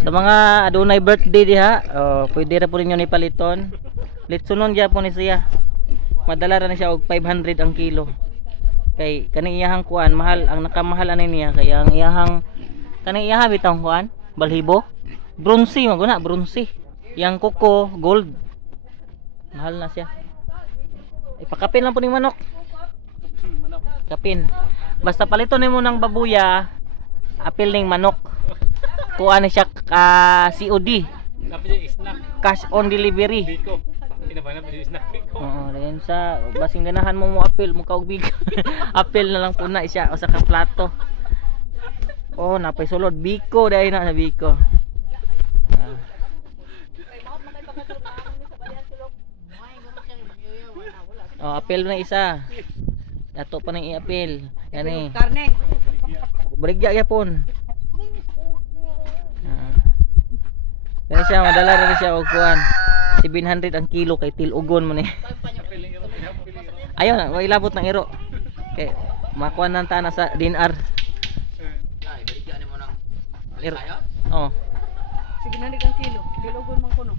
Sa mga adunay birthday diha, pwede ra po ninyo ni paliton. Litsunon gyapon ni siya. Madala ra na siya og 500 ang kilo. Kay kaning iyahang kuan mahal, ang nakamahal ani niya kay ang iyahang kaning iyaha bitang kuan, balhibo. Bronze maguna, bronze. Yang kuko gold. Mahal na siya. Ipakapin lang po ning manok. Kapin. Basta paliton nimo ng babuya, apil ning manok. Kuan siya COD. Cash on delivery. Oo, dayon sa basing ganahan mo apil mo kaog big. Apil na lang po na siya usa ka plato. Oh, napay sulod biko dai na biko. Oh, apil na isa. Dato pa nang i-apil. Yan karne. Baligya gyapon. Kaya siya madala rin siya og kuan. 700 ang kilo kay tilugon mo ni. Ayun, wa ilabot ng iro. Kay makuan nang tana sa DNR. Ay, baligya nimo nang. Oh. 700 ang kilo. Tilugon man kuno.